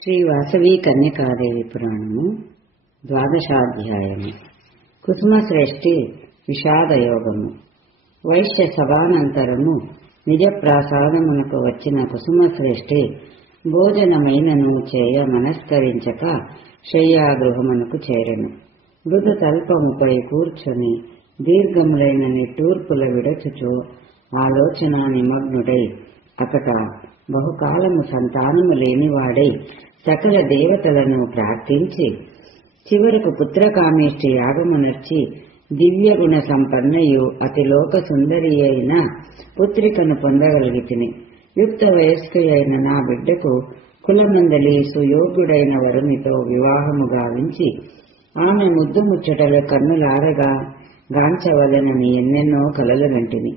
శ్రీ వాసవి కన్యకాదేవి పురాణము ద్వాదశాధ్యాయము. కుసుమశ్రేష్ఠి విషాదయోగము. వైశ్య సభానంతరము నిజ ప్రాసాదమునకు వచ్చిన కుసుమశ్రేష్ఠి భోజనమైనను చేయ మనస్కరించక శయ్యాగృహమునకు చేరెను. మృదు తల్పముపై కూర్చొని దీర్ఘములైన నిట్టూర్పుల విడచుచు ఆలోచన నిమగ్నుడై అతక బహుకాలము సంతానము లేనివాడై సకల దేవతలను ప్రార్థించి చివరకు పుత్రకామేష్టి యాగమునర్చి దివ్య గుణ సంపన్నయు అతిలోక సుందరి అయిన పుత్రికను పొందగలిగితిని. యుక్త వయస్కు అయిన నా బిడ్డకు కులమందలి సుయోగ్యుడైన వరునితో వివాహము గావించి ఆమె ముద్దు ముచ్చటలు కన్నులారగా గాంచవలనని ఎన్నెన్నో కలలు గంటిని.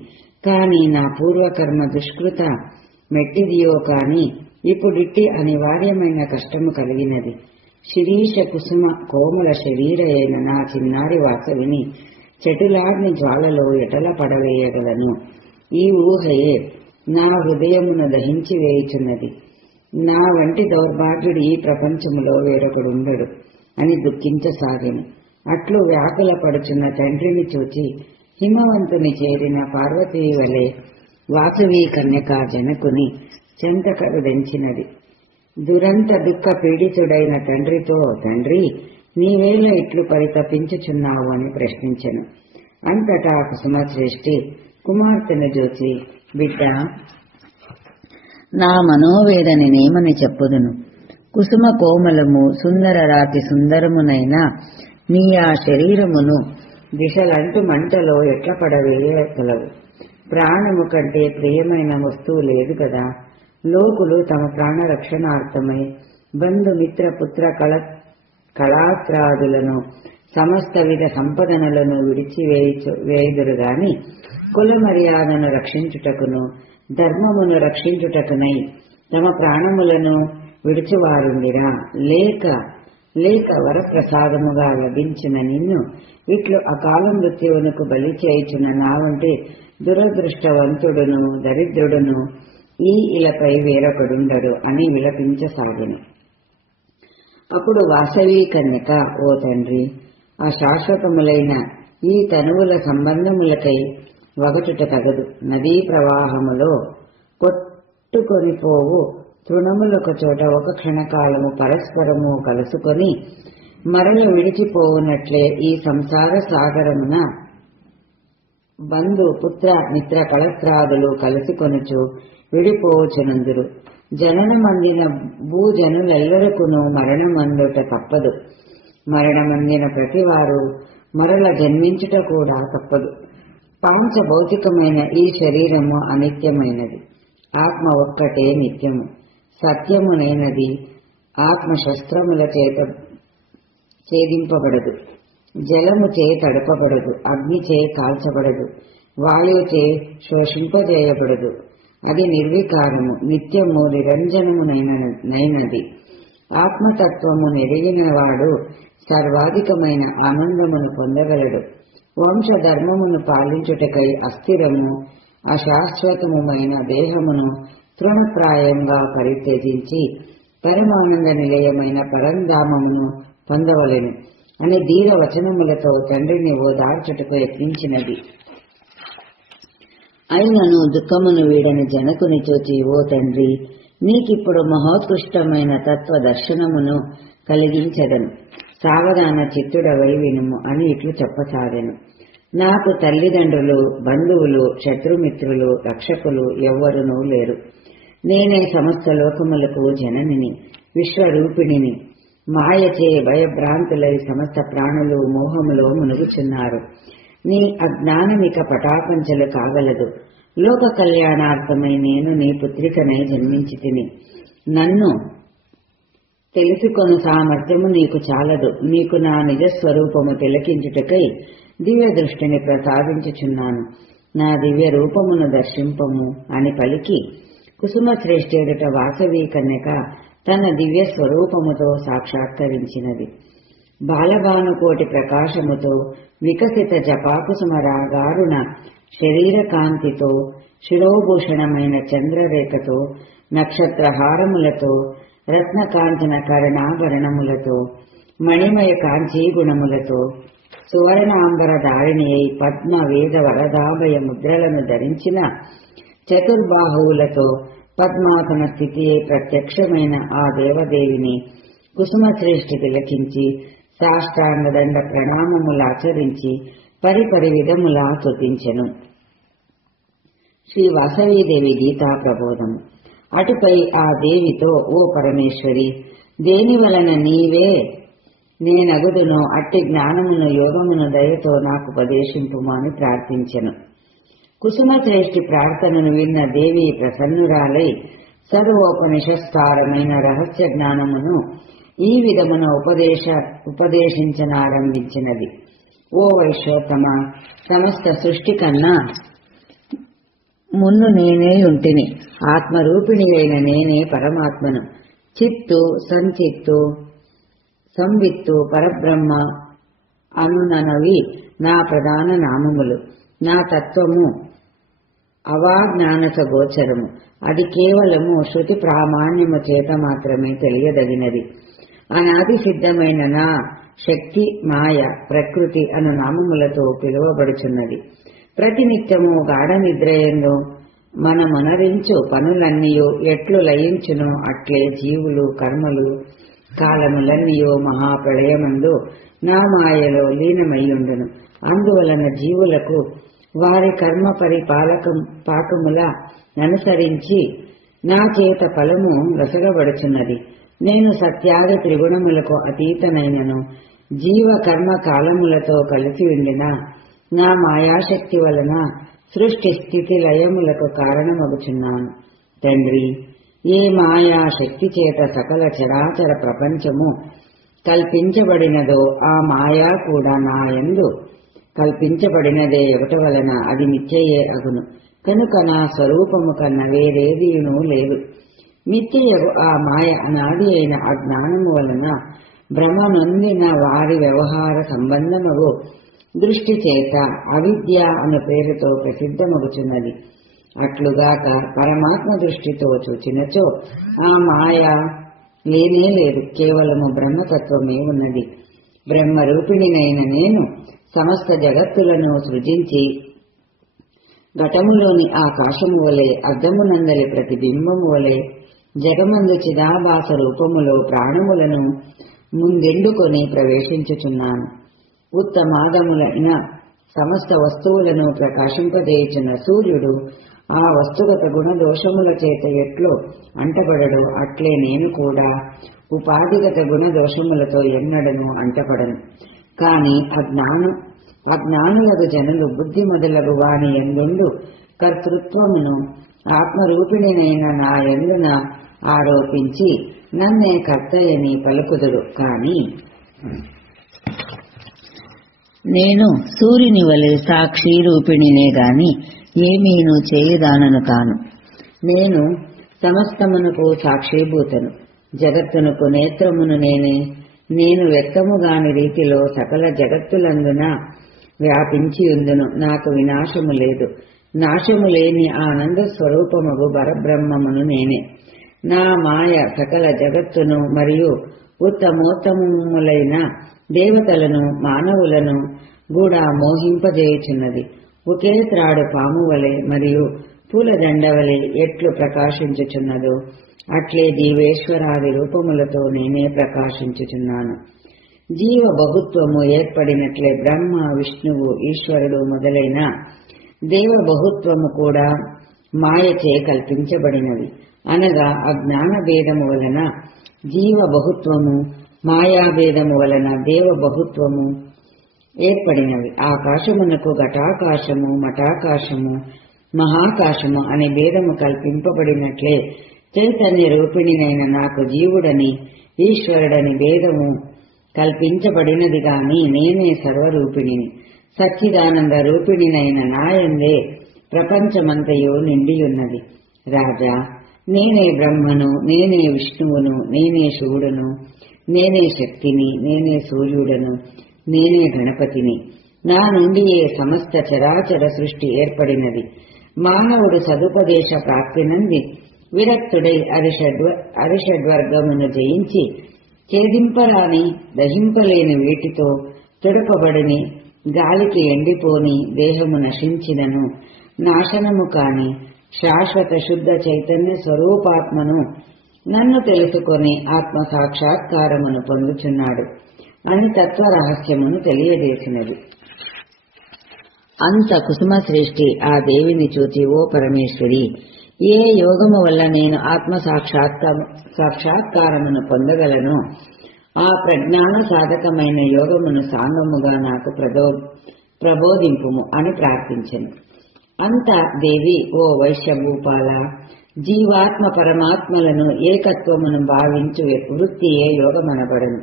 కాని నా పూర్వకర్మ దుష్కృత మెట్టిదియో కాని ఇప్పుడిట్టి అనివార్యమైన కష్టము కలిగినది. శిరీష కుసుమ కోమల శరీర అయిన నా చిన్నారి వాసవిని చెటులాడిని జ్వాలలో ఎటల పడవేయగలను? ఈ ఊహయే నా హృదయమును దహించి వేయుచున్నది. నా వంటి దౌర్భాగ్యుడు ఈ ప్రపంచములో వేరొకడుండడు అని దుఃఖించసాగెను. అట్లు వ్యాకుల పడుచున్న తండ్రిని చూచి హిమవంతుని చేరిన పార్వతీ వలె వాసవి కన్యక జనకుని చెంతకరుదెంచినది. దురంత దుఃఖ పీడితుడైన తండ్రితో, తండ్రి నీవేళ ఇట్లు పరితపించుచున్నావు అని ప్రశ్నించెను. అంతటా కుసుమశ్రేష్ఠి కుమార్తెను చూచి, బిడ్డ, నా మనోవేదని నేమని చెప్పుదును. కుసుమ కోమలము సుందర రాతి సుందరమునైన నీ ఆ శరీరమును దిశలంటూ మంటలో ఎట్ల పడవేయగలవు? ప్రాణము కంటే ప్రియమైన వస్తువు లేదు కదా. లోకులు తమ ప్రాణరక్షణార్థమై బంధుమిత్ర పుత్ర కళాత్రాదులను సమస్త విధ సంపదనలను విడిచివేయుదురుగాని కుల మర్యాదను రక్షించుటకును ధర్మమును రక్షించుటకునై తమ ప్రాణములను విడిచివారుండిరా. లేక వరప్రసాదముగా లభించిన నిన్ను ఇట్లు అకాల మృత్యువునకు బలి చేయుచున్న నా వంటి దురదృష్టవంతుడును దరిద్రుడును ఈ ఇలపై వేరొకడుండడు అని విలపించసాగెను. అప్పుడు వాసవి కన్యక, ఓ తండ్రి, ఆ శాశ్వతములైన ఈ తనువుల సంబంధములకై వగచుట తగదు. నదీ ప్రవాహములో కొట్టుకొనిపోవు తృణములొక చోట ఒక క్షణకాలము పరస్పరము కలుసుకొని మరలు విడిచిపోవునట్లే ఈ సంసార సాగరమున బంధు పుత్ర మిత్ర కళత్రాదులు కలుసుకొనుచు విడిపోవచ్చునందురు. జననమందిన భూజనులెల్లరకును మరణమందుట తప్పదు. మరణమందిన ప్రతివారు మరల జన్మించుట కూడా తప్పదు. పాంచభౌతికమైన ఈ శరీరము అనిత్యమైనది. ఆత్మ ఒక్కటే నిత్యము. సత్యమునైనది ఆత్మ శస్త్రముల చేత ఛేదింపబడదు, జలముచే తడపబడదు, అగ్నిచే కాల్చబడదు, వాయువుచే శోషింపజేయబడదు. అది నిర్వికారము, నిత్యము, నిరంజనమునైనది. ఆత్మతత్వము నెరిగినవాడు సర్వాధికమైన ఆనందమును పొందగలడు. వంశధర్మమును పాలించుటకై అస్థిరము అశాశ్వతముమైన దేహమును తృణప్రాయంగా పరిత్యజించి పరమానంద నిలయమైన పరంధామమును పొందవలెను అని ధీర వచనములతో తండ్రిని ఓదార్చుటకు యత్నించినది. అయినను దుఃఖమును వీడని జనకుని చూచి, ఓ తండ్రి, నీకిప్పుడు మహోత్కృష్టమైన తత్వ దర్శనమును కలిగించదను. సావధాన చిత్తుడవై వినుము అని ఇట్లు చెప్పసాగెను. నాకు తల్లిదండ్రులు, బంధువులు, శత్రుమిత్రులు, రక్షకులు ఎవ్వరునూ లేరు. నేనే సమస్త లోకములకు జననిని, విశ్వరూపిణిని. మాయచే భయభ్రాంతులై సమస్త ప్రాణులు మోహములో మునుగుచున్నారు. నీ అజ్ఞానమిక పటాపంచలు కాగలదు. లోక కళ్యాణార్థమై నేను నీ పుత్రికనై జన్మించి తిని. నన్ను తెలుసుకొను సామర్థ్యము నీకు చాలదు. నీకు నా నిజస్వరూపము తిలకించుటకై దివ్య దృష్టిని ప్రసాదించుచున్నాను. నా దివ్య రూపమును దర్శింపము అని పలికి కుసుమశ్రేష్ఠి ఎదుట వాసవి కన్యక తన దివ్య స్వరూపముతో సాక్షాత్కరించినది. బాలభానుకోటి ప్రకాశముతో వికసిత జపాకుసుమరాగారుణ శరీర కాంతితో శిరోభూషణమైన చంద్రరేఖతో నక్షత్రహారములతో రత్నకాంచన కరణాభరణములతో మణిమయ కాంచీ గుణములతో సువర్ణాంబర ధారిణి అయి పద్మ వేద వరదాభయ ముద్రలను ధరించిన చతుర్బాహువులతో పద్మాసన స్థితి అయి ప్రత్యక్షమైన ఆ దేవదేవిని కుసుమశ్రేష్ఠి తిలకించి సాష్టాంగదండ ప్రణామములాచరించి పరిపరి విధములా స్తుతించెను. శ్రీ వాసవీదేవి గీతా ప్రబోధము. అటుపై ఆ దేవితో, ఓ పరమేశ్వరి, దేని వలన నీవే నేనగుదునో అట్టి జ్ఞానమును యోగమును దయతో నాకు ఉపదేశింపుమా అని ప్రార్థించెను. కుసుమశ్రేష్ఠి ప్రార్థనను విన్న దేవి ప్రసన్నురాలై సర్వోపనిషత్సారమైన రహస్య జ్ఞానమును ఈ విధమున ఉపదేశించనారంభించినది. ఓ వైశ్వోత్తమ, సమస్త సృష్టి కన్నా మున్ను నేనే ఉంటిని. ఆత్మరూపిణి అయిన నేనే పరమాత్మను. చిత్తు, సంచిత్తు, సంవిత్తు, పరబ్రహ్మ అనుననవి నా ప్రధాన నామములు. నా తత్వము అవాజ్ఞానస గోచరము. అది కేవలము శృతి ప్రామాణ్యము చేత మాత్రమే తెలియదగినది. అనాది సిద్ధమైన నా శక్తి మాయ, ప్రకృతి అను నామములతో పిలువబడుచున్నది. ప్రతినిత్యము గాఢ నిద్రయందు మనమనరించు పనులన్నీయు ఎట్లు లయించునో అట్లే జీవులు కర్మలు కాలములన్నీయు మహాప్రళయమందు నా మాయలో లీనమయ్యుండును. అందువలన జీవులకు వారి కర్మ పాకముల అనుసరించి నా చేత ఫలము రసగబడుచున్నది. నేను సత్యాగ త్రిగుణములకు అతీతనైనను జీవ కర్మ కాలములతో కలిసి ఉండిన నా మాయాశక్తి వలన సృష్టి స్థితి లయములకు కారణమగుచున్నాను. తండ్రి, ఏ మాయాశక్తి చేత సకల చరాచర ప్రపంచము కల్పించబడినదో ఆ మాయా కూడా నా యందు కల్పించబడినదే ఒకటి వలన అది మిథ్యయే అగును. కనుక నా స్వరూపము కన్నా వేరేదీను లేదు. మిథ్యయగు ఆ మాయ అనాది అయిన అజ్ఞానము వలన భ్రమ నొందిన వారి వ్యవహార సంబంధమగు దృష్టి చేత అవిద్య అను పేరుతో ప్రసిద్ధమగుచున్నది. అట్లుగాక పరమాత్మ దృష్టితో చూచినచో ఆ మాయ లేనే లేదు, కేవలము బ్రహ్మతత్వమే ఉన్నది. బ్రహ్మరూపిణినైన నేను సమస్త జగత్తులను సృజించి ఘటములోని ఆకాశము వలె అద్దమునందలి ప్రతిబింబము వలె జగమందు చిదాభాస రూపములో ప్రాణములను ముందెండుకొని ప్రవేశించుచున్నాను. ఉత్తమాదములైన సమస్త వస్తువులను ప్రకాశింపజేయుచున్న సూర్యుడు ఆ వస్తుగత గుణదోషముల చేత ఎట్లో అంటపడడు, అట్లే నేను కూడా ఉపాధిగత గుణదోషములతో ఎన్నడను అంటపడను. కాని అజ్ఞానులకు జనులు బుద్ధి మొదలగు వాని యందుండు కర్తృత్వమును ఆత్మరూపిణినైన నా యందున ఆరోపించి నన్నే కర్తయని పలుకుదురు. కాని నేను సూర్యుని వలె సాక్షి రూపిణినే గాని ఏమీను చేయుదానను కాను. నేను సమస్తమునకు సాక్షిభూతను, జగత్తునకు నేత్రమును నేనే. నేను వ్యక్తముగాని రీతిలో సకల జగత్తులందున వ్యాపించియుందును. నాకు వినాశము లేదు. నాశము లేని ఆనంద స్వరూపముగు పరబ్రహ్మమును నేనే. నా మాయ సకల జగత్తును మరియు ఉత్తమోత్తములైన దేవతలను మానవులను కూడా మోహింపజేయుచున్నది. ఒకే త్రాడు పాము వలె మరియు పూలదండ వలె ఎట్లు ప్రకాశించుచున్నదో అట్లే జీవేశ్వరాది రూపములతో నేనే ప్రకాశించుచున్నాను. జీవ బహుత్వము ఏర్పడినట్లే బ్రహ్మ, విష్ణువు, ఈశ్వరుడు మొదలైన దేవ బహుత్వము కూడా మాయచే కల్పించబడినవి. అనగా అజ్ఞాన భేదము వలన జీవ బహుత్వము, మాయాభేదము వలన దేవ బహుత్వము ఏర్పడినవి. ఆకాశమునకు ఘటాకాశము, మఠాకాశము, మహాకాశము అనే భేదము కల్పింపబడినట్లే చైతన్య రూపిణినైన నాకు జీవుడని ఈశ్వరుడని భేదము కల్పించబడినది గాని నేనే సర్వరూపిణిని, సచ్చిదానంద రూపిణినైన నాయందే ప్రపంచమంతయు నిండియున్నది. రాజా, నేనే బ్రహ్మను, నేనే విష్ణువును, నేనే శివుడును, నేనే శక్తిని, నేనే సూర్యుడను, నేనే గణపతిని. నా నుండియే సమస్త చరాచర సృష్టి ఏర్పడినది. మానవుడు సదుపదేశ ప్రాప్తినంది విరక్తుడై అరిషడ్వర్గమును జయించి ఛేదింపరాని దహింపలేని వీటితో తుడపబడిని గాలికి ఎండిపోని దేహము నశించినను నాశనము కాని శాశ్వత శుద్ధ చైతన్య స్వరూపాత్మను నన్ను తెలుసుకొని ఆత్మ సాక్షాత్కారమును పొందుచున్నాడు అని తత్వ రహస్యమును తెలియజేసినది. అంత కుసుమ శ్రేష్ఠి ఆ దేవిని చూచి, ఓ పరమేశ్వరి, ఏ యోగము వల్ల నేను ఆత్మ సాక్షాత్కారమును పొందగలను ఆ ప్రజ్ఞాన సాధకమైన యోగమును సాంగముగా నాకు ప్రబోధింపుము అని ప్రార్థించెను. అంత దేవి, ఓ వైశ్యభూపాల, జీవాత్మ పరమాత్మలను ఏకత్వమును భావించు వృత్తియే యోగమనబడను.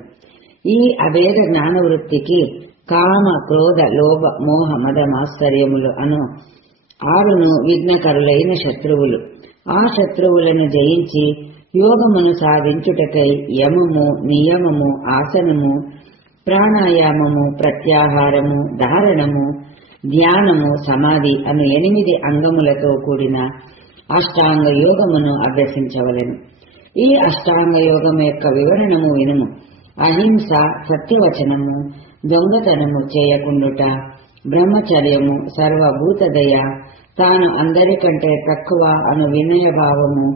ఈ అభేద జ్ఞాన వృత్తికి కామ, క్రోధ, లోభ, మోహ, మద, మాత్సర్యములు అను 6 విఘ్నకరులైన శత్రువులు. ఆ శత్రువులను జయించి యోగమును సాధించుటకై యమము, నియమము, ఆసనము, ప్రాణాయామము, ప్రత్యాహారము, ధారణము, ధ్యానము, సమాధి అను 8 అంగములతో కూడిన అష్టాంగ యోగమును అభ్యసించవలెను. ఈ అష్టాంగ యోగము యొక్క వివరణము వినుము. అహింస, సత్యవచనము, దొంగతనము చేయకుండుట, బ్రహ్మచర్యము, సర్వభూతదయ, తాను అందరికంటే తక్కువ అను వినయభావము,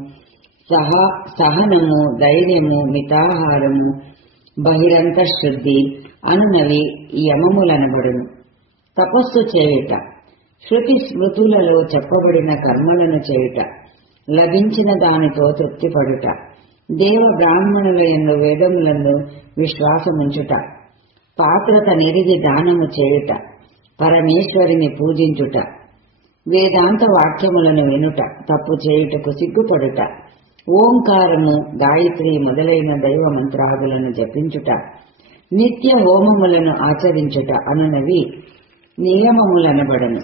సహనము, ధైర్యము, మితాహారము, బహిరంతశుద్ధి అనునవి యమములనబడును. తపస్సు చేయుట, శృతి స్మృతులలో చెప్పబడిన కర్మలను చేయుట, లభించిన దానితో తృప్తిపడుట, దేవ బ్రాహ్మణుల యందు వేదములందు విశ్వాసముంచుట, పాత్రత నిరిగి దానము చేయుట, పరమేశ్వరిని పూజించుట, వేదాంత వాక్యములను వినుట, తప్పు చేయుటకు సిగ్గుపడుట, ఓంకారము, గాయత్రి మొదలైన దైవ మంత్రాదులను జపించుట, నిత్య హోమములను ఆచరించుట అనునవి నియమములనబడను.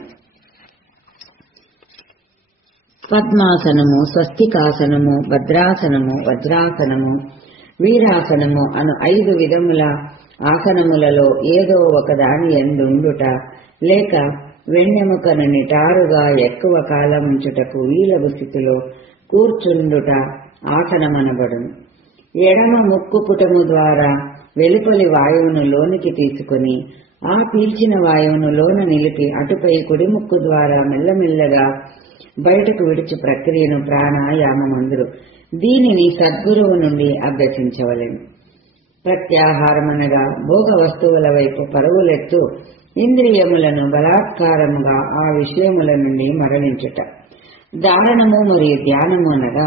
పద్మాసనము, స్వస్తికాసనము, భద్రాసనము, వజ్రాసనము, వీరాసనము అను 5 విధముల ఆసనములలో ఏదో ఒకదాని యందుండుట, లేక వెన్నెముకను నిటారుగా ఎక్కువ కాలముంచుటకు వీలగు స్థితిలో కూర్చుండుట ఆసనమనబడును. ఎడమ ముక్కు పుటము ద్వారా వెలుపలి వాయువును లోనికి తీసుకుని ఆ పీల్చిన వాయువును లోన నిలిపి అటుపై కుడి ముక్కు ద్వారా మెల్లమెల్లగా బయటకు విడిచి ప్రక్రియను ప్రాణాయామమందురు. దీనిని సద్గురువు నుండి అభ్యసించవలెను. ప్రత్యాహారమనగా భోగ వస్తువుల వైపు పరుగులెత్తు ఇంద్రియములను బలాత్కారముగా ఆ విషయముల నుండి మరలించుట. ధారణము మరియు ధ్యానము అనగా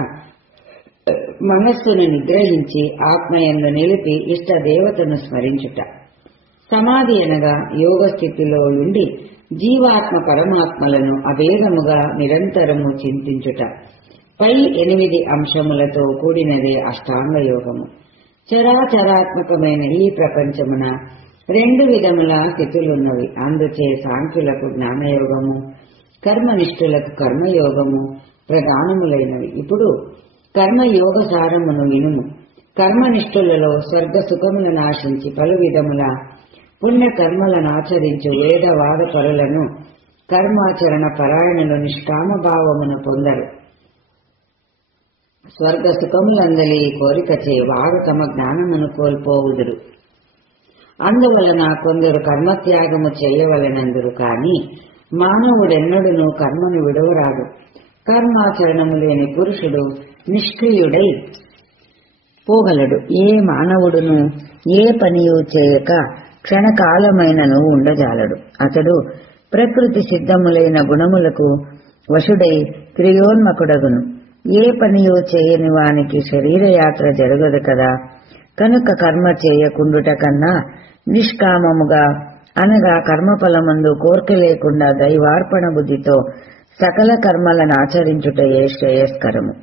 మనస్సును నిగ్రహించి ఆత్మయందు నిలిపి ఇష్ట దేవతను స్మరించుట. సమాధి అనగా యోగ స్థితిలో ఉండి జీవాత్మ పరమాత్మలను అభేదముగా నిరంతరము చింతించుట. పై 8 అంశములతో కూడినదే అష్టాంగ యోగము. చరాచరాత్మకమైన ఈ ప్రపంచమున 2 విధముల స్థితులున్నవి. అందుచే సాంఖ్యులకు జ్ఞానయోగము, కర్మనిష్ఠులకు కర్మయోగము ప్రధానములైనవి. ఇప్పుడు కర్మయోగ సారమును వినుము. కర్మనిష్ఠులలో స్వర్గ సుఖములను నాశించి పలు విధముల పుణ్యకర్మలను ఆచరించు వేదవాద పరులను కర్మాచరణ పరాయణులు నిష్కామభావమును పొందరు. స్వర్గ సుఖములందలి కోరికచే వారు తమ జ్ఞానమును కోల్పోవుదురు. అందువలన కొందరు కర్మత్యాగము చేయవలెనందురు. కాని మానవుడెన్నడును కర్మను విడవరాదు. కర్మాచరణము లేని పురుషుడు నిష్క్రియుడై పోగలడు. ఏ మానవుడును ఏ పనియు చేయక క్షణకాలమైనను ఉండజాలడు. అతడు ప్రకృతి సిద్ధములైన గుణములకు వశుడై క్రియోన్మకుడగును. ఏ పనియు చేయని వానికి శరీరయాత్ర జరగదు కదా. కనుక కర్మ చేయకుండుట కన్నా నిష్కామముగా అనగా కర్మఫలమందు కోర్క లేకుండా దైవార్పణ బుద్ధితో సకల కర్మలను ఆచరించుటయే శ్రేయస్కరము.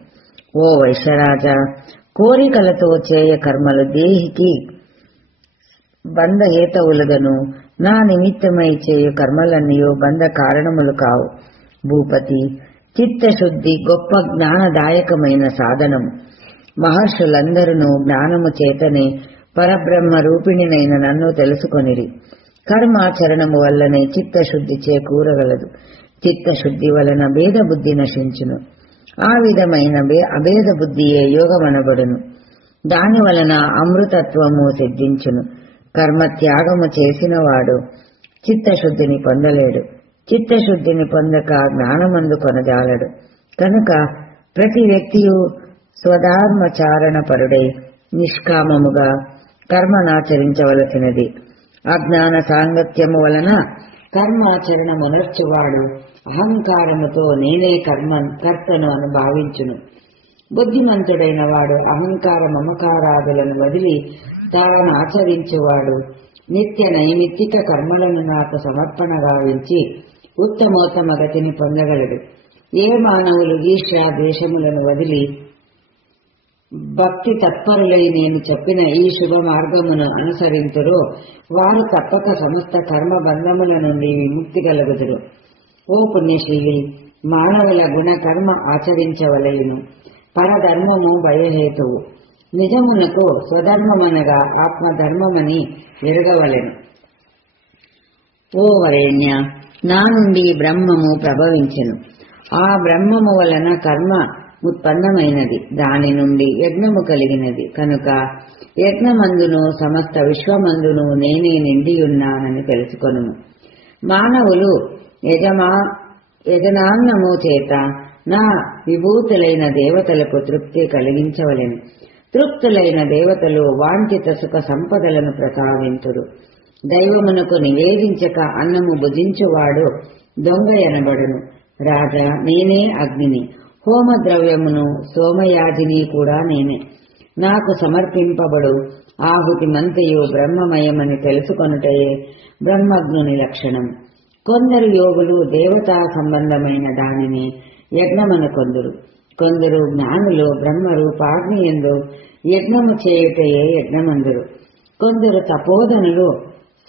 ఓ వైశ్యరాజా, కోరికలతో చేయ కర్మలు దేహికి బంధ హేతవులుగను నా నిమిత్తమై చేయు కర్మలన్నయో బంధ కారణములు కావు. భూపతి, చిత్తశుద్ధి గొప్ప జ్ఞానదాయకమైన సాధనము. మహర్షులందరూ జ్ఞానము చేతనే పరబ్రహ్మ రూపిణినైన నన్ను తెలుసుకొనిరి. కర్మాచరణము వల్లనే చిత్తశుద్ధి చేకూరగలదు. చిత్తశుద్ధి వలన భేద బుద్ధి నశించును. ఆ విధమైన అభేద బుద్ధియే యోగమనబడును. దాని వలన అమృతత్వము సిద్ధించును. కర్మ త్యాగము చేసినవాడు చిత్తశుద్ధిని పొందలేడు. చిత్తశుద్ధిని పొందక జ్ఞానమందు కొనజాలడు. కనుక ప్రతి వ్యక్తియు స్వధర్మచారణ పరుడై నిష్కామముగా కర్మనాచరించవలసినది. అజ్ఞాన సాంగత్యము వలన కర్మాచరణమునర్చువాడు అహంకారముతో నేనే కర్తను అని భావించును. బుద్ధిమంతుడైన వాడు అహంకార మమకారాదులను వదిలి తాను ఆచరించువాడు నిత్య నైమిత్తిక కర్మలను నాకు సమర్పణ గావించి ఉత్తమోత్తమ గతిని పొందగలడు. ఏ మానవులు ఈర్ష్య ద్వేషములను వదిలి భక్తి తత్పరులై నేను చెప్పిన ఈ శుభ మార్గమును అనుసరింతురో వారు తప్పక సమస్త కర్మ బంధముల నుండి విముక్తి కలుగుదురు. ఓ పుణ్యశీలి, మానవుల గుణ కర్మ ఆచరించవలయును. పరధర్మము భయహేతువు. నిజమునకు స్వధర్మమనగా ఆత్మధర్మమని ఎరగవలెను. ఓ వరేణ్య, నా నుండి బ్రహ్మము ప్రభవించెను. ఆ బ్రహ్మము వలన కర్మ ఉత్పన్నమైనది. దాని నుండి యజ్ఞము కలిగినది. కనుక యజ్ఞమందును సమస్త విశ్వమందును నేనే నిండియున్నానని తెలుసుకొనుము. మానవులు యజనాన్నము చేత నా విభూతులైన దేవతలకు తృప్తి కలిగించవలెను. తృప్తులైన దేవతలు వాంఛిత సుఖ సంపదలను ప్రసాదింతురు. దైవమునకు నివేదించక అన్నము భుజించువాడు దొంగ ఎనబడును. రాజా, నేనే అగ్నిని, హోమ ద్రవ్యమును సోమయాజిని కూడా నేనే. నాకు సమర్పింపబడు ఆహుతి మంతయు బ్రహ్మమయమని తెలుసుకొనుటయే బ్రహ్మజ్ఞుని లక్షణం. కొందరు యోగులు దేవతా సంబంధమైన దానిని యజ్ఞమను కొందరు. కొందరు జ్ఞానులు బ్రహ్మరూపాగ్నియందు యజ్ఞము చేయుటయే యజ్ఞమందురు. కొందరు తపోధనులు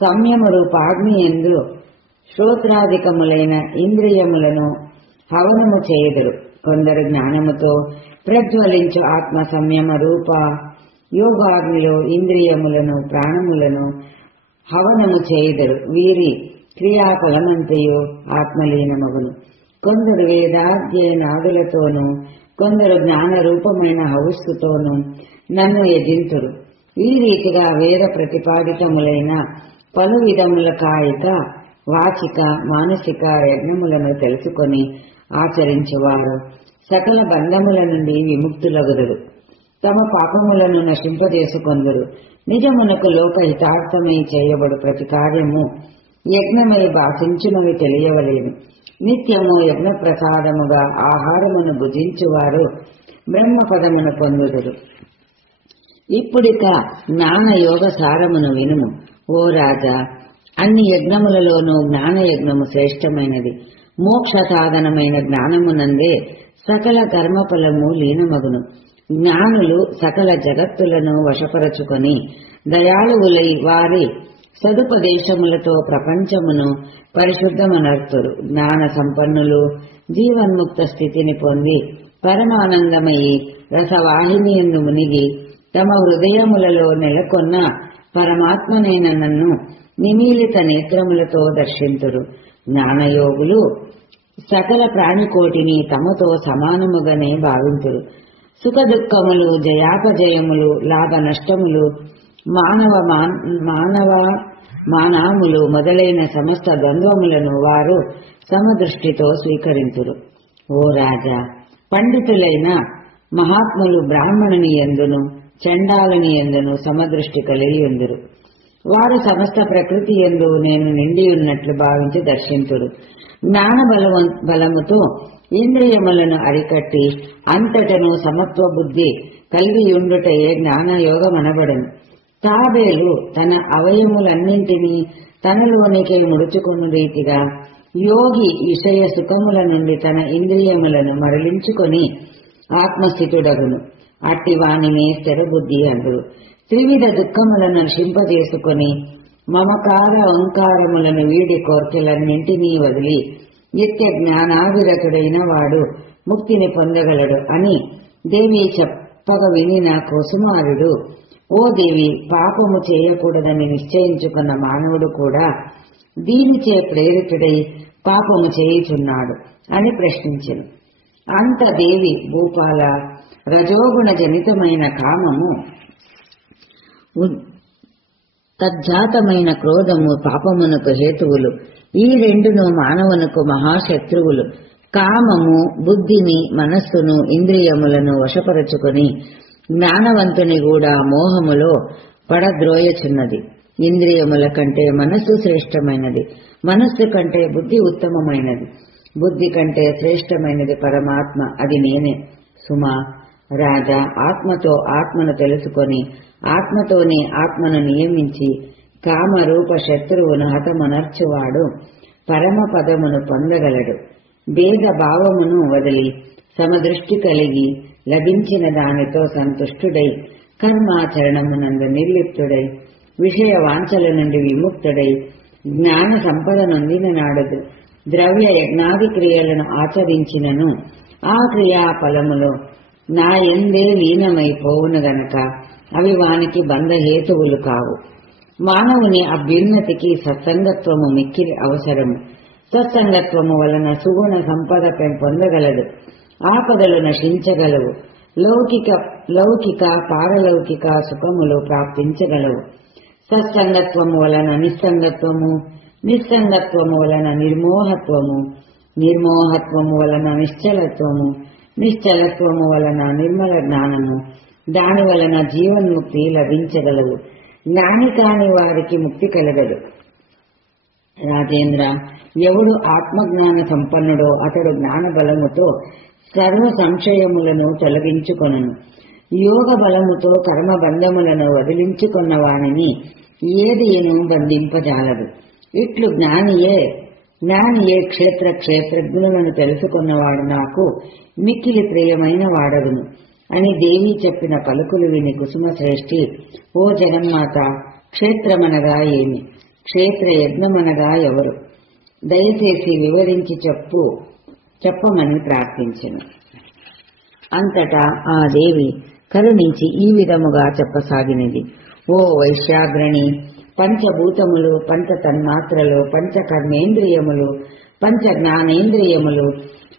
సంయమ రూపాగ్నియందు శ్రోత్రాధికములైన ఇంద్రియములను హవనము చేయుదురు. కొందరు జ్ఞానముతో ప్రజ్వలించు ఆత్మ సంయమ రూప యోగాగ్నిలో ఇంద్రియములను ప్రాణములను హవనము చేయుదురు. వీరి క్రియాఫలమంతయు ఆత్మలీనమగును. కొందరు వేదాధ్యయనాదులతోనూ కొందరు జ్ఞాన రూపమైన హౌస్సుతోనూ నన్ను యజింతురు. ఈ రీతిగా వేద ప్రతిపాదితములైన పలు విధముల కాయిక వాచిక మానసిక యజ్ఞములను తెలుసుకొని ఆచరించువారు సకల బంధముల నుండి విముక్తులగుదురు. తమ పాపములను నశింపజేసుకొందురు. నిజమునకు లోక హితార్థమై చేయబడు ప్రతి కార్యము యజ్ఞమై భాషించునవి తెలియవలేను. నిత్యము యజ్ఞ ప్రసాదముగా ఆహారమును భుజించువారు బ్రహ్మపదమును పొందుదురు. ఇప్పుడిక జ్ఞానయోగ సారమును వినుము. ఓ రాజా, అన్ని యజ్ఞములలోనూ జ్ఞానయజ్ఞము శ్రేష్టమైనది. మోక్ష సాధనమైన జ్ఞానమునందే సకల కర్మఫలము లీనమగును. జ్ఞానులు సకల జగత్తులను వశపరచుకొని దయాళువులై వారి సదుపదేశములతో ప్రపంచమును పరిశుద్ధమనర్తురు. జ్ఞాన సంపన్నులు జీవన్ముక్త స్థితిని పొంది పరమానందమయి రసవాహినియందు మునిగి తమ హృదయములలో నెలకొన్న పరమాత్మనైన నన్ను నిమీలిత నేత్రములతో దర్శింతురు. జ్ఞానయోగులు సకల ప్రాణికోటిని తమతో సమానముగానే భావింతురు. సుఖ దుఃఖములు, జయాపజయములు, లాభ నష్టములు, మానవమానాములు మొదలైన సమస్త ద్వంద్వములను వారు సమదృష్టితో స్వీకరింతురు. ఓ రాజా, పండితులైన మహాత్ములు బ్రాహ్మణుని యందును చండాలుని యందును సమదృష్టి కలిగి ఉందురు. వారు సమస్త ప్రకృతి యందు నేను నిండి ఉన్నట్లు భావించి దర్శింతురు. జ్ఞాన బలముతో ఇంద్రియములను అరికట్టి అంతటను సమత్వ బుద్ధి కలిగియుండుటయే జ్ఞానయోగమనబడును. తాబేలు తన అవయములన్నింటినీ తనలోనికి ముడుచుకున్న రీతిగా యోగి విషయ సుఖముల నుండి తన ఇంద్రియములను మరలించుకొని ఆత్మస్థితుడగును. అట్టి వానినే స్థిర బుద్ధి అందురు. త్రివిధ దుఃఖములను నశింపజేసుకొని మమకార ఓంకారములను వీడి కోర్కెలన్నింటినీ వదిలి నిత్య జ్ఞానావిరతుడైన వాడు ముక్తిని పొందగలడు అని దేవి చెప్పగ వినిన కుసుమారుడు, ఓ దేవి, పాపము చేయకూడదని నిశ్చయించుకున్న మానవుడు కూడా దీనిచే ప్రేరితుడై పాపము చేయుచున్నాడు అని ప్రశ్నించెను. అంత దేవి భూపాల రజోగుణ జనితమైన కామము, తజ్జాతమైన క్రోధము పాపమునకు హేతువులు. ఈ రెండును మానవునకు మహాశత్రువులు. కామము బుద్ధిని, మనస్సును, ఇంద్రియములను వశపరచుకొని జ్ఞానవంతుని కూడా మోహములో పడద్రోయచున్నది. ఇంద్రియముల కంటే మనస్సు శ్రేష్టమైనది, మనస్సు కంటే బుద్ధి ఉత్తమమైనది, బుద్ధి కంటే శ్రేష్టమైనది పరమాత్మ, అది నేనే. సుమా రాజా, ఆత్మతో ఆత్మను తెలుసుకొని ఆత్మతోనే ఆత్మను నియమించి కామరూప శత్రువును హతమనర్చువాడు పరమ పదమును పొందగలడు. భేద భావమును వదిలి సమదృష్టి కలిగి లభించిన దానితో సంతుష్టుడై కర్మాచరణమునందు నిర్లిప్తుడై విషయ వాంఛల నుండి విముక్తుడై జ్ఞాన సంపద నొందిన నాడు ద్రవ్య యజ్ఞాది క్రియలను ఆచరించినను ఆ క్రియా ఫలములో నా ఎందే లీనమైపోవును గనక అవి వానికి బంధహేతువులు కావు. మానవుని అభ్యున్నతికి సత్సంగత్వము మిక్కిలి అవసరము. సత్సంగత్వము వలన సుగుణ సంపద పొందగలదు, ఆపదలు నశించగలవు, లౌకిక పారలౌకిక సుఖములు ప్రాప్తించగలవు. సత్సంగత్వము వలన నిస్సంగత్వము, నిస్సంగత్వము వలన నిర్మోహత్వము, నిర్మోహత్వము వలన నిశ్చలత్వము, నిశ్చలత్వము వలన నిర్మల జ్ఞానము, దాని వలన జీవన్ముక్తి లభించగలవు. జ్ఞాని కాని వారికి ముక్తి కలగదు. రాజేంద్ర, ఎవడు ఆత్మజ్ఞాన సంపన్నుడో అతడు జ్ఞాన బలముతో సర్వ సంశయములను తొలగించుకొనను. యోగ బలముతో కర్మబంధములను వదిలించుకున్న వానిని ఏదియను బంధింపజాలదు. ఇట్లు జ్ఞానియే క్షేత్రజ్ఞులను తెలుసుకున్నవాడు నాకు మిక్కిలి ప్రియమైన వాడగును అని దేవి చెప్పిన పలుకులు విని కుసుమశ్రేష్ఠి, ఓ జగన్మాత, క్షేత్రమనగా ఏమి, క్షేత్రయజ్ఞమనగా ఎవరు, దయచేసి వివరించి చెప్పమని ప్రార్థించెను. అంతటా ఆ దేవి కరుణించి ఈ విధముగా చెప్పసాగినది. ఓ వైశ్యాగ్రణి, పంచభూతములు, పంచ తన్మాత్రలు, పంచకర్మేంద్రియములు, పంచ జ్ఞానేంద్రియములు,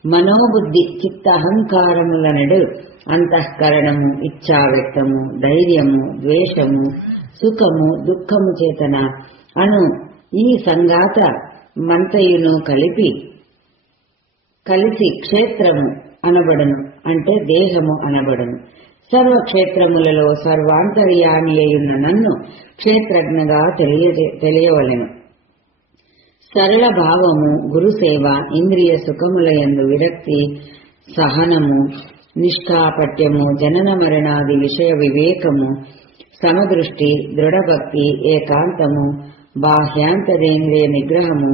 మనోబుద్ధి చిత్తహంకారముల నడు అంతఃకరణము, ఇచ్ఛావ్యక్తము, ధైర్యము, ద్వేషము, సుఖము, దుఃఖము చేతన అను ఈ సంగాత మంతయును కలిసి క్షేత్రము అనబడను, అంటే దేహము అనబడను. సర్వక్షేత్రములలో సర్వాంతర్యామి అయున్న నన్ను క్షేత్రజ్ఞగా తెలియవలెను. సరళ భావము, గురుసేవ, ఇంద్రియ సుఖములయందు విరక్తి, సహనము, నిష్కాపట్యము, జనన మరణాది విషయ వివేకము, సమదృష్టి, దృఢభక్తి, ఏకాంతము, బాహ్యాంతరేంద్రియ నిగ్రహము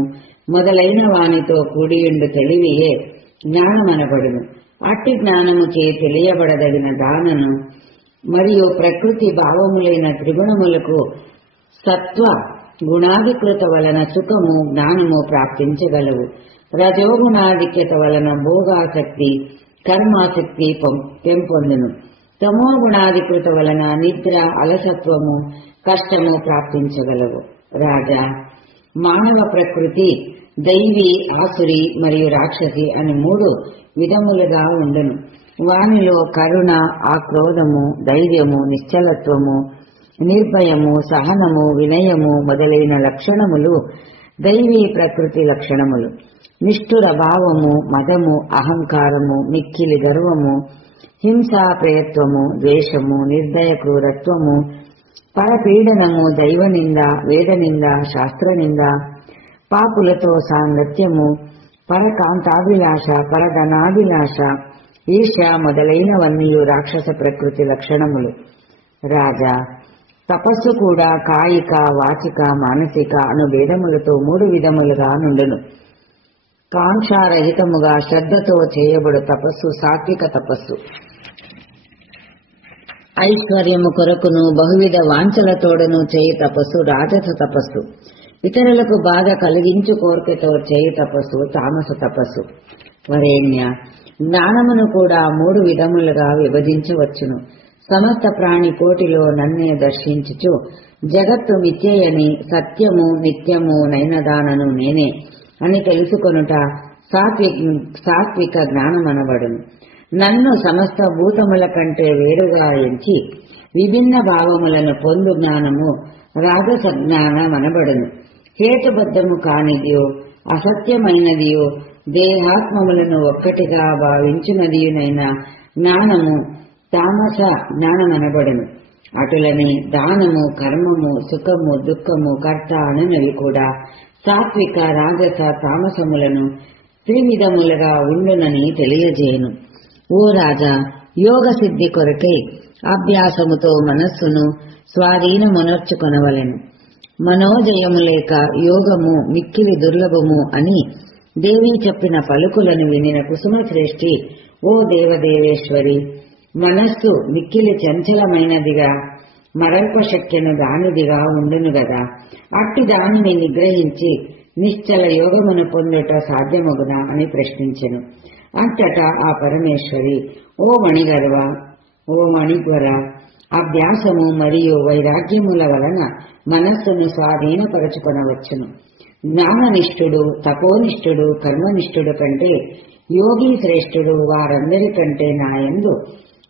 మొదలైన వానితో కూడియుండు తెలివియే జ్ఞానమనబడును. అట్టి జ్ఞానము చే తెలియబడదగిన దానను మరియు ప్రకృతి భావములైన త్రిగుణములకు సత్వ గుణాధికృత వలన సుఖము, జ్ఞానము ప్రాప్తించగలవు. రజోగుణాధిక్యత వలన భోగాసక్తి, కర్మాసక్తి పెంపొందును. తమో గుణాధికృత వలన నిద్ర, అలసత్వము, కష్టము ప్రాప్తించగలవు. రాజా, మానవ ప్రకృతి దైవీ, ఆసురి మరియు రాక్షసి అని 3 విధములుగా ఉండును. వానిలో కరుణ, ఆక్రోధము, ధైర్యము, నిశ్చలత్వము, నిర్భయము, సహనము, వినయము మొదలైన లక్షణములు దైవీ ప్రకృతి లక్షణములు. నిష్ఠుర భావము, మదము, అహంకారము, మిక్కిలి గర్వము, హింసా ప్రయత్వము, ద్వేషము, నిర్దయ క్రూరత్వము, పరపీడనము, దైవనింద, వేదనింద, శాస్త్రనింద, పాపులతో సాంగత్యము, పరకాంతాభిలాష, పరధనాభిలాష, ఈర్ష్య మొదలైనవన్నీ రాక్షస ప్రకృతి లక్షణములు. రాజా, తపస్సు కూడా కాయిక, వాచిక, మానసిక అను భేదములతో 3 విధములుగా నుండును. కాంక్షారహితముగా శ్రద్ధతో చేయబడు తపస్సు సాత్విక తపస్సు. ఐశ్వర్యము కొరకును బహువిధ వాంఛలతోడను చేయి తపస్సు రాజస తపస్సు. ఇతరులకు బాధ కలిగించు కోరికతో చేయి తపస్సు తామస తపస్సు. వరేణ్య, జ్ఞానమును కూడా 3 విధములుగా విభజించవచ్చును. సమస్త ప్రాణి కోటిలో నన్నే దర్శించుచు జగత్తు మిథ్యయని, సత్యము నిత్యము నైనదానను నేనే అని తెలుసుకొనుట సాత్విక జ్ఞానమనబడును. నన్ను సమస్త భూతముల కంటే వేరుగా ఎంచి విభిన్న భావములను పొందు జ్ఞానము రాజస జ్ఞానమనబడును. హేతుబద్ధము కానిదియో అసత్యమైనదియో దేహాత్మములను ఒక్కటిగా భావించునదియునైన జ్ఞానము తామస జ్ఞానమనబడును. అటులని దానము, కర్మము, సుఖము, దుఃఖము, కర్త అననవి కూడా సాత్విక, రాజస, తామసములను త్రివిధములుగా ఉండునని తెలియజేయును. ఓ రాజా, యోగ సిద్ధి కొరకై అభ్యాసముతో మనస్సును స్వాధీనమునర్చుకొనవలెను. మనోజయము లేక యోగము మిక్కిలి దుర్లభము అని దేవి చెప్పిన పలుకులను వినిన కుసుమశ్రేష్ఠి, ఓ దేవదేవేశ్వరి, మనస్సు మిక్కిలి చంచలమైనదిగా మరల్పశక్యను దానిదిగా ఉండును గదా. అట్టి దానిని నిగ్రహించి నిశ్చల యోగమును పొందుట సాధ్యమగునా అని ప్రశ్నించెను. అంతటా ఆ పరమేశ్వరి, ఓ మణిగ్వర, అభ్యాసము మరియు వైరాగ్యముల వలన మనస్సును స్వాధీనపరచుకొనవచ్చును. జ్ఞాననిష్ఠుడు, తపోనిష్ఠుడు, కర్మనిష్ఠుడు కంటే యోగి శ్రేష్ఠుడు. వారందరికంటే నాయందు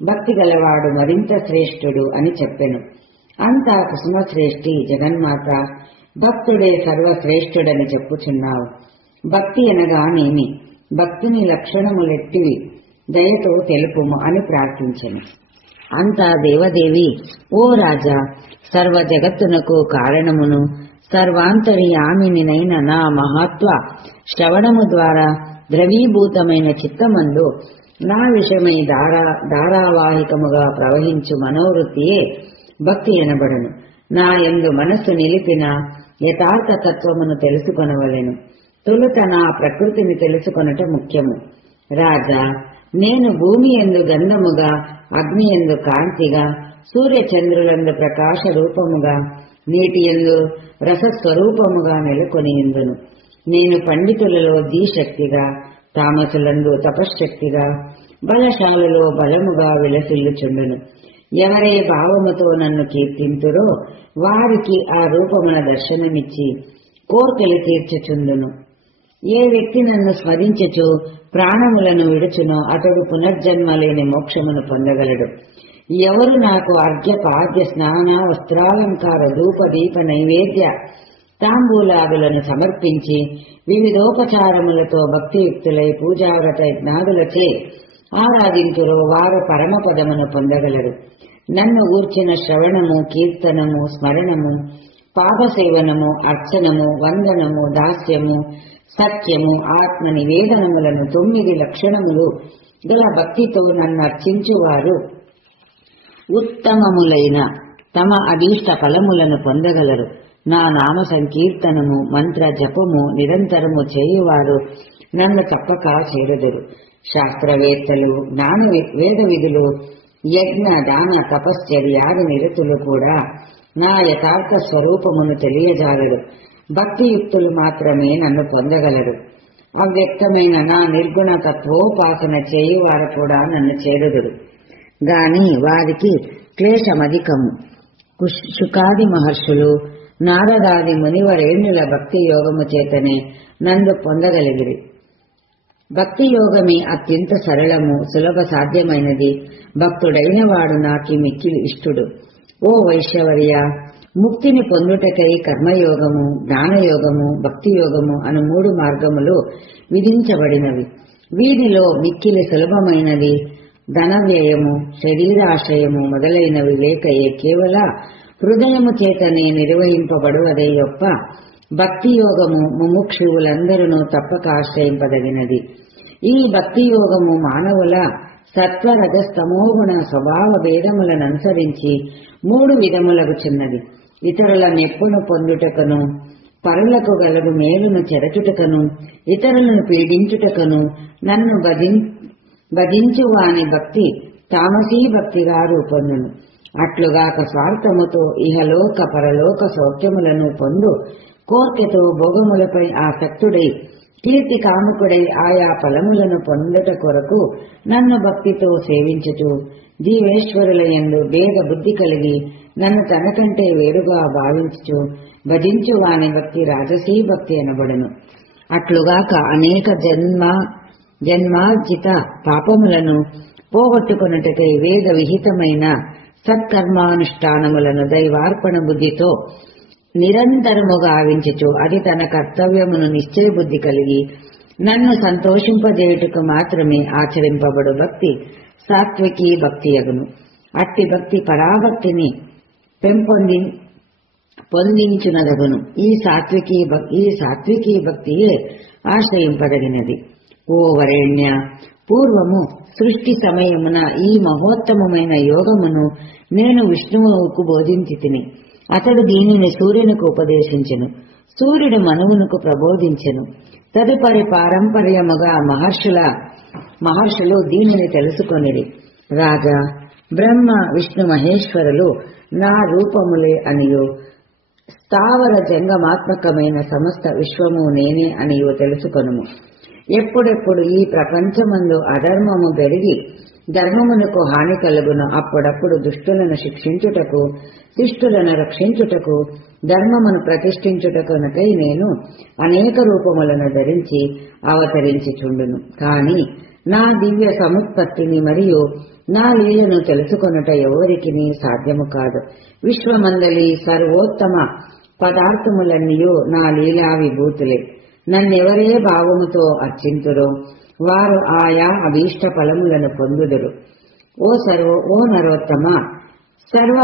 భక్తి గలవాడు మరింత శ్రేష్ఠుడు అని చెప్పెను. అంతా కుసుమశ్రేష్ఠి, జగన్మాత, భక్తుడే సర్వశ్రేష్ఠుడని చెప్పుచున్నావు. భక్తి అనగానేమి? భక్తిని లక్షణములెట్టివి దయతో తెలుపుము అని ప్రార్థించెను. అంతా దేవదేవి, ఓ రాజా, సర్వ జగత్తునకు కారణమును సర్వాంతర్యామినినైన నా మహత్వ శ్రవణము ద్వారా ద్రవీభూతమైన చిత్తమందు నా విషయమై ధారావాహికముగా ప్రవహించు మనోవృత్తియే భక్తి ఎనబడను. నా యందు మనస్సు నిలిపిన యథార్థ తత్వమును తెలుసుకొనవలెను. తొలుత నా ప్రకృతిని తెలుసుకొనట ముఖ్యము. రాజా, నేను భూమి యందు గంధముగా, అగ్ని యందు కాంతిగా, సూర్యచంద్రులందు ప్రకాశ రూపముగా, నీటి యందు రసస్వరూపముగా నెలకొనియుందును. నేను పండితులలో ధీశక్తిగా, తామసులందు తపశ్శక్తిగా, బలశాలలో బలముగా విలసిల్లుచుండును. ఎవరే భావముతో నన్ను కీర్తింతురో వారికి ఆ రూపమున దర్శనమిచ్చి కోర్కెలు తీర్చుచుందును. ఏ వ్యక్తి నన్ను స్మరించుచు ప్రాణములను విడుచునో అతడు పునర్జన్మ లేని మోక్షమును పొందగలడు. ఎవరు నాకు అర్ఘ్య పాద్య స్నాన వస్త్రాలంకార ధూప దీప నైవేద్య తాంబూలాదులను సమర్పించి వివిధోపచారములతో భక్తియుక్తులై పూజావ్రత యజ్ఞాదులచే ఆరాధింతురో వారు పరమపదమును పొందగలరు. నన్ను గూర్చిన శ్రవణము, కీర్తనము, స్మరణము, పాదసేవనము, అర్చనము, వందనము, దాస్యము, సత్యము, ఆత్మ నివేదనములను 9 లక్షణములు గల భక్తితో నన్ను అర్చించువారు ఉత్తమములైన తమ అభీష్ట ఫలములను పొందగలరు. నా నామ సంకీర్తనము, మంత్ర జపము నిరంతరము చేయువారు నన్ను తప్పక చేరుదురు. శాస్త్రవేత్తలు, జ్ఞాన వేద విధులు, యజ్ఞ దాన తపశ్చర్యాది నిరతులు కూడా నా యథార్థ స్వరూపమును తెలియజాలరు. భక్తియుక్తులు మాత్రమే నన్ను పొందగలరు. అవ్యక్తమైన నా నిర్గుణ తత్వోపాసన చేయువారు కూడా నన్ను చేరుదురు. గాని వారికి క్లేశమధికము. శుకాది మహర్షులు, నారదాది మునివరేణ్యుల భక్తి యోగము చేతనే నన్ను పొందగలిగిరి. భక్తి యోగమే అత్యంత సరళము, సులభ సాధ్యమైనది. భక్తుడైన వాడు నాకి మిక్కిలి ఇష్టుడు. ఓ వైశ్యవర్య, ముక్తిని పొందుటకై కర్మయోగము, జ్ఞానయోగము, భక్తి యోగము అను 3 మార్గములు విధించబడినవి. వీటిలో మిక్కిలి సులభమైనది ధన వ్యయము, శరీరాశ్రయము మొదలైనవి లేకయే కేవల హృదయము చేతనే నిర్వహింపబడువదే యొక్క భక్తి యోగము ముముక్షువులందరూ తప్పక ఆశ్రయింపదగినది. ఈ భక్తి యోగము మానవుల సత్వ రజస్తమోగుణ స్వభావ భేదములను అనుసరించి 3 విధములగుచున్నది. ఇతరుల మెప్పును పొందుటకను, పరులకు గలగు మేలును చెరచుటకను, ఇతరులను పీడించుటకను నన్ను భజించువాని భక్తి తామసీ భక్తిగా రూపొందును. అట్లుగాక స్వార్థముతో ఇహలోక పరలోక సౌఖ్యములను పొందు కోర్కెతో భోగములపై ఆసక్తుడై కీర్తి కాముకుడై ఆయా ఫలములను పొందుట కొరకు నన్ను భక్తితో సేవించుచు జీవేశ్వరుల యందు భేద బుద్ధి కలిగి నన్ను తనకంటే వేరుగా భావించుచు భజించు వాని భక్తి రాజసీ భక్తి అనబడును. అట్లుగాక అనేక జన్మార్జిత పాపములను పోగొట్టుకొనుటకై వేద విహితమైన సత్కర్మానుష్ఠానములను దైవార్పణ బుద్ధితో నిరంతరముగా ఆవించుచు అది తన కర్తవ్యమును నిశ్చయ బుద్ధి కలిగి నన్ను సంతోషింపజేయుటకు మాత్రమే ఆచరింపబడు భక్తి సాత్వికీ భక్తియగును. అట్టి భక్తి పరాభక్తిని పొందించునదగును. ఈ సాత్వికీ భక్తియే ఆశ్రయింపదగినది. ఓ వరేణ్య, పూర్వము సృష్టి సమయమున ఈ మహోత్తమమైన యోగమును నేను విష్ణువుకు బోధించి తిని, అతడు దీనిని సూర్యునికి ఉపదేశించెను. సూర్యుడు మనువునకు ప్రబోధించెను. తదుపరి పారంపర్యముగా మహర్షులు దీనిని తెలుసుకొనిరి. రాజా, బ్రహ్మ విష్ణు మహేశ్వరులు నా రూపములే అనియో, స్థావర జంగమాత్మకమైన సమస్త విశ్వము నేనే అనియో తెలుసుకొనుము. ఎప్పుడెప్పుడు ఈ ప్రపంచమందు అధర్మము పెరిగి ధర్మమునకు హాని కలుగును, అప్పుడప్పుడు దుష్టులను శిక్షించుటకు, శిష్టులను రక్షించుటకు, ధర్మమును ప్రతిష్ఠించుటకునకై నేను అనేక రూపములను ధరించి అవతరించుచుండును. కాని నా దివ్య సముత్పత్తిని మరియు నా లీలను తెలుసుకొనుట ఎవరికిని సాధ్యము కాదు. విశ్వమందలి సర్వోత్తమ పదార్థములన్నీయూ నా లీలా విభూతులే. నన్నెవరే భావముతో అర్చింతురో వారు ఆయా అభీష్ట ఫలములను పొందుదురు. ఓ నరోత్తమ, సర్వ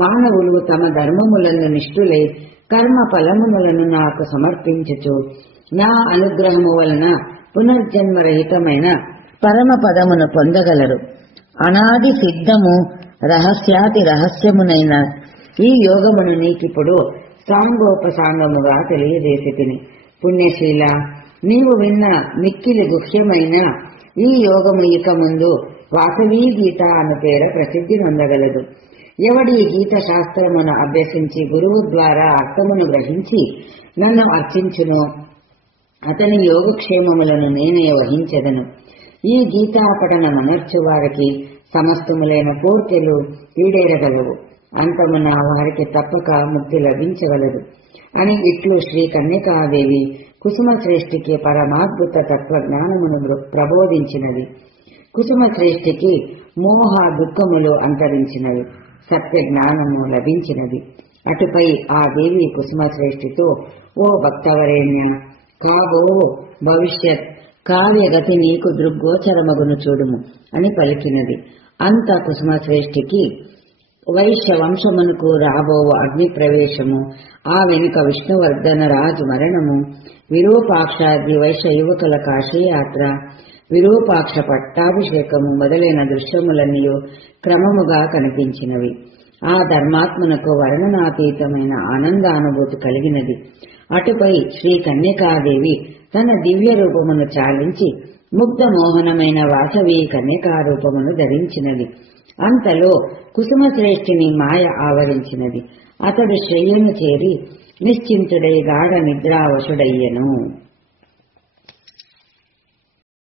మానవులు తమ ధర్మములను నిష్ఠులై కర్మ ఫలములను నాకు సమర్పించుచు నా అనుగ్రహము వలన పునర్జన్మరహితమైన పరమ పదమును పొందగలరు. అనాది సిద్ధము రహస్యాతి రహస్యమునైన ఈ యోగమును నీకిప్పుడు సాంగోపసాంగముగా తెలియజేసి తిని. పుణ్యశీల, నీవు విన్న మిక్కిలి గుహ్యమైన ఈ యోగము ఇక ముందు వాసవీ గీత అను పేర ప్రసిద్ధి నొందగలదు. ఎవడి గీత శాస్త్రమును అభ్యసించి గురువు ద్వారా అర్థమును గ్రహించి నన్ను అర్చించునో అతని యోగక్షేమములను నేనే వహించెదను. ఈ గీతాపఠన మనర్చు వారికి సమస్తములైన కోర్కెలు ఈడేరగలవు. అంతమున వారికి తప్పక ముక్తి లభించగలదు అని ఇట్లు శ్రీ కన్యకాదేవి కుసుమశ్రేష్ఠికి పరమాద్భుత తత్వజ్ఞానమును ప్రబోధించినది. కుసుమశ్రేష్ఠికి మోహ దుఃఖములు అంతరించినవి, సత్య జ్ఞానము లభించినది. అటుపై ఆ దేవి కుసుమశ్రేష్ఠితో, ఓ భక్తవరేణ్య, కాబో భవిష్యత్ కావ్యగతి నీకు దృగ్గోచరమగును చూడుము అని పలికినది. అంత కుసుమశ్రేష్ఠికి వైశ్య వంశమునకు రాబో అగ్ని ప్రవేశము, ఆ వెనుక విష్ణువర్ధన రాజు మరణము, విరూపాక్షాది వైశ్య యువకుల కాశీయాత్ర, విరూపాక్ష పట్టాభిషేకము మొదలైన దృశ్యములన్నీ క్రమముగా కనిపించినవి. ఆ ధర్మాత్మనకు వర్ణనాతీతమైన ఆనందానుభూతి కలిగినది. అటుపై శ్రీ కన్యకాదేవి తన దివ్య రూపమును చాలించి ముగ్ధ మోహనమైన వాసవి కన్యకారూపమును ధరించినది. అంతలో కుసుమశ్రేష్ఠిని మాయ ఆవరించినది. అతడు శ్రేయను చేరి నిశ్చింతుడై గాఢ నిద్రావశుడయ్యెను.